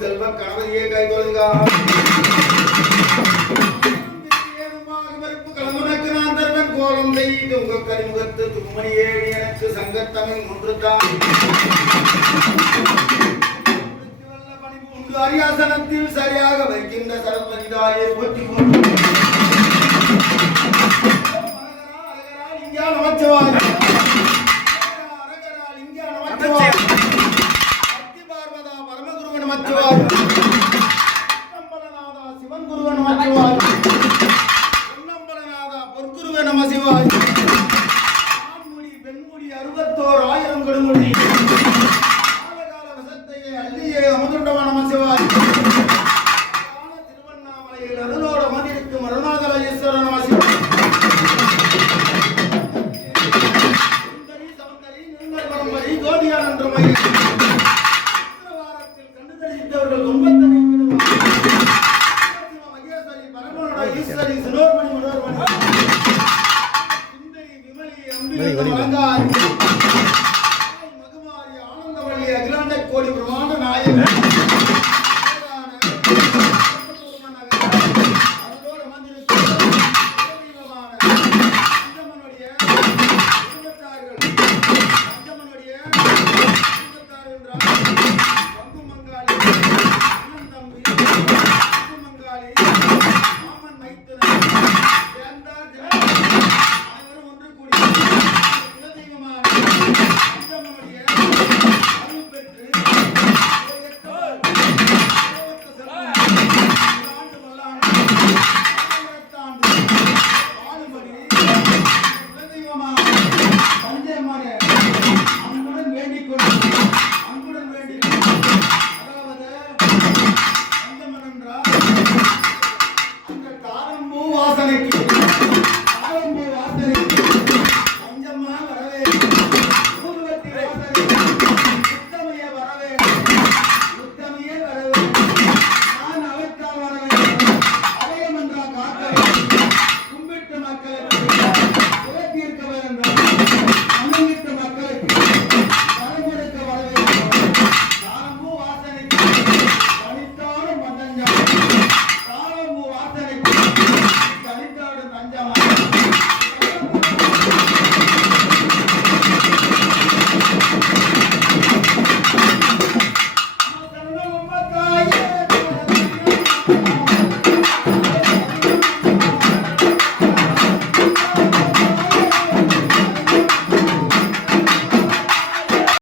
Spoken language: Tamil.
செல்வ கணவதியை கை கொள்கா கலந்துனக்கு நான் தருவன் கோலம் செய்து உங்க கரிமுகத்து தும்மணியே எனக்கு சங்கத்தமிழ் ஒன்றுதான் உண்டு அரியாசனத்தில் சரியாக வைக்கின்ற சரஸ்வதிதாயை போற்றி கொண்டு இங்கே நமச்சிவாய் சிவன் குருவன் நமச்சிவாய் பொன்னம்பலநாதா பொற்குருவே நம சிவாய் ஆண்மொழி பெண்மொழி 61,000 கொடுமொழி காலகால விசத்தையே அள்ளியே அமுதுண்டவ நம சிவாய் திருவண்ணாமலையில் அருளோட மதிருக்கு மருணாதல ஈஸ்வர நம சிவாய் சுந்தரி சௌந்தரி நிர்மல் பரம்பரி கோடியான் என்ற மயில் வாரத்தில் கண்டு தெளித்தவர்கள் துன்பத்தை ஈஸ்வரி சுனோர்மணி மனோர்மணி சுந்தரி விமலி அம்பிகை அலங்காரி மகுமாரி ஆனந்தவள்ளி அகிலாண்ட கோடி பிரமாண்ட நாயகி